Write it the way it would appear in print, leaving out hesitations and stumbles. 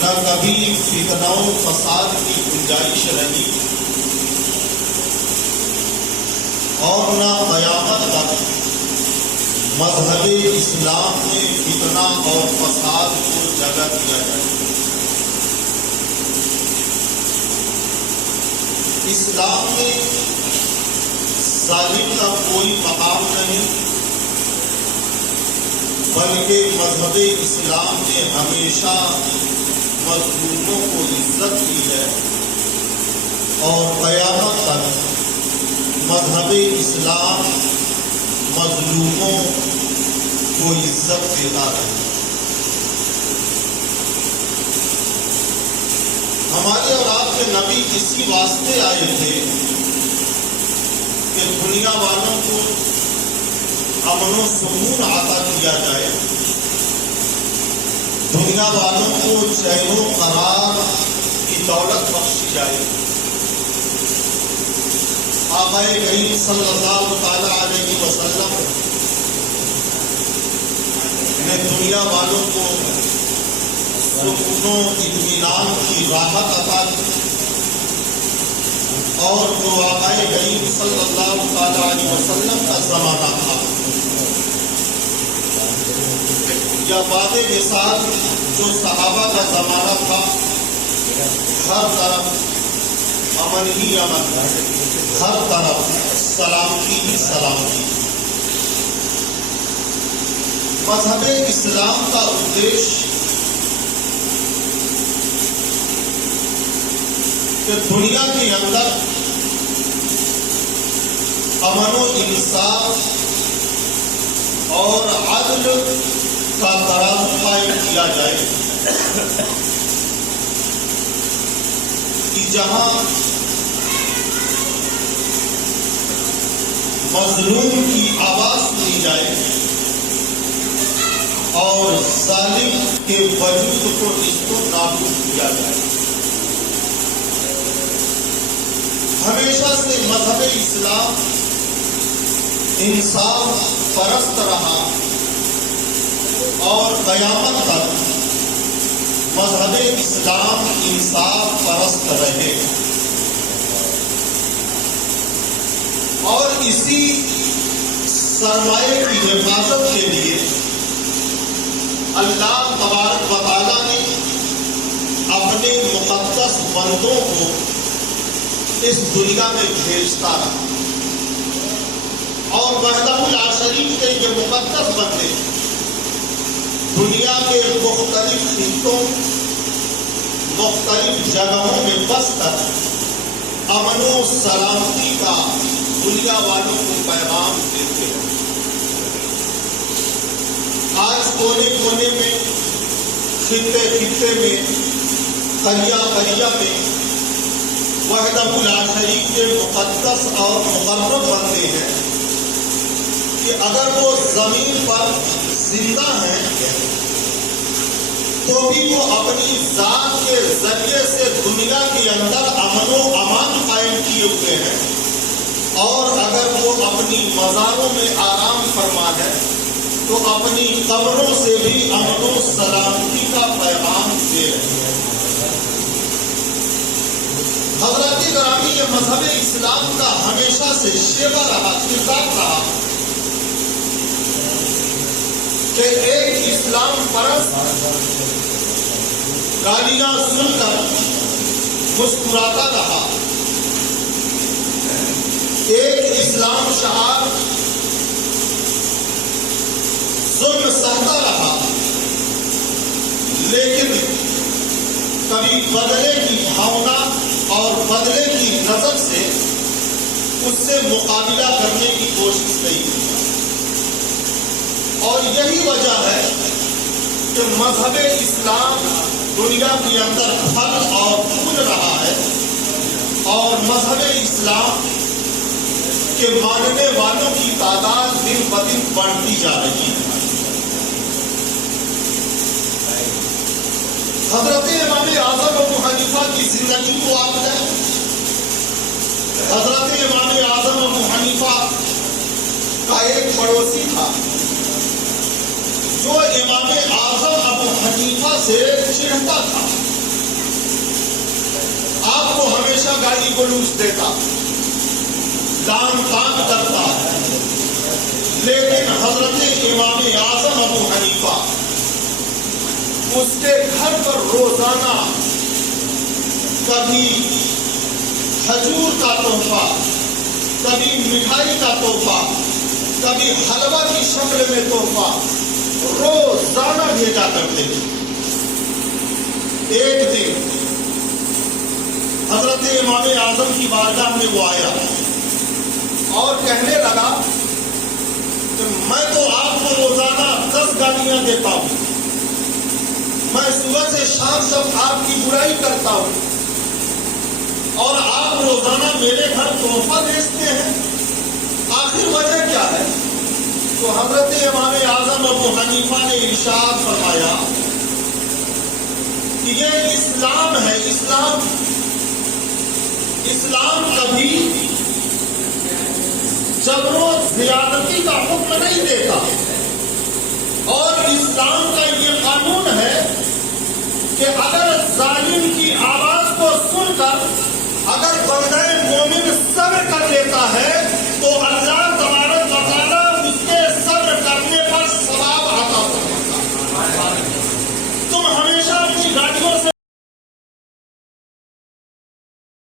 نہ کبھی فتنہ و فساد کی گنجائش رہی اور نہ قیامت تک مذہب اسلام میں فتنہ اور فساد کو جگہ دیا جائے۔ اسلام میں ظالم کا کوئی مقام نہیں، بلکہ مذہب اسلام نے ہمیشہ مظلوموں کو عزت دی ہے اور قیامت تک مذہب اسلام مظلوموں کو عزت دیتا ہے۔ ہمارے اور آپ کے نبی اسی واسطے آئے تھے کہ دنیا والوں کو امن و سکون عطا کیا جائے، دنیا والوں کو چین و قرار کی دولت بخشی جائے۔ آقا کریم صلی اللہ تعالی علیہ وسلم نے دنیا والوں کو سکون و اطمینان کی راحت عطا کی، اور جو آقا کریم صلی اللہ تعالی علیہ وسلم کا زمانہ تھا یا بعد مثال جو صحابہ کا زمانہ تھا، ہر طرف امن ہی امن، ہر طرف سلامتی ہی سلامتی۔ مذہب اسلام کا ادیش کہ دنیا کے اندر امن و انصاف اور عدل کا ترازو قائم کیا جائے، کہ جہاں مظلوم کی آواز سنی جائے اور ظالم کے وجود کو نیست و نابود کیا جائے۔ ہمیشہ سے مذہب اسلام انصاف پرست رہا اور قیامت تک مذہب اسلام انصاف پرست رہے، اور اسی سرمایہ کی حفاظت کے لیے اللہ تبارک و تعالیٰ نے اپنے مقدس بندوں کو اس دنیا میں بھیجتا رہا، اور وحدہ لا شریک کے یہ مقدس بندے دنیا کے مختلف خطوں، مختلف جگہوں میں بس کر امن و سلامتی کا دنیا والوں کو پیغام دیتے ہیں۔ آج کونے کونے میں، خطے خطے میں، قریہ قریہ میں وحدہ لا شریک کے مقدس اور مقرب بندے ہیں کہ اگر وہ زمین پر زندہ ہیں تو بھی وہ اپنی ذات کے ذریعے سے دنیا کے اندر امن و امان قائم کیے ہوئے ہیں، اور اگر وہ اپنی مزاروں میں آرام فرما ہے تو اپنی قبروں سے بھی امن و سلامتی کا پیغام دے رہے ہیں۔ حضرات گرامی، یہ مذہب اسلام کا ہمیشہ سے شیوا رہا، کردار رہا کہ ایک اسلام پرست گالیاں سن کر مسکراتا رہا، ایک اسلام شعار ظلم سہتا رہا، لیکن کبھی بدلے کی بھاونا اور بدلے کی نظر سے اس سے مقابلہ کرنے کی کوشش نہیں کی۔ اور یہی وجہ ہے کہ مذہب اسلام دنیا کے اندر پھل اور پھول رہا ہے، اور مذہب اسلام کے ماننے والوں کی تعداد دن بدن بڑھتی جا رہی ہے۔ حضرت امام اعظم ابو حنیفہ کی زندگی کو آپ لیں، حضرت امام اعظم ابو حنیفہ کا ایک پڑوسی تھا جو جو امام اعظم ابو حنیفہ سے چڑھتا تھا، آپ کو ہمیشہ گالی گلوچ دیتا، لان تان کرتا، لیکن حضرت امام اعظم ابو حنیفہ اس کے گھر پر روزانہ کبھی کھجور کا تحفہ، کبھی مٹھائی کا تحفہ، کبھی حلوہ کی شکل میں تحفہ روزانہ بھیجا کرتے تھے۔ ایک دن حضرت امام اعظم کی بارگاہ میں وہ آیا اور کہنے لگا کہ میں تو آپ کو روزانہ 10 گالیاں دیتا ہوں، میں صبح سے شام تک آپ کی برائی کرتا ہوں، اور آپ روزانہ میرے گھر تحفہ بھیجتے ہیں، آخر وجہ کیا ہے؟ تو حضرت امام اعظم ابو حنیفہ نے ارشاد فرمایا کہ یہ اسلام ہے، اسلام کبھی جبر و زیادتی کا حکم نہیں دیتا، اور اسلام کا یہ قانون ہے کہ اگر ظالم کی آواز کو سن کر اگر بندہ مومن صبر کر لیتا ہے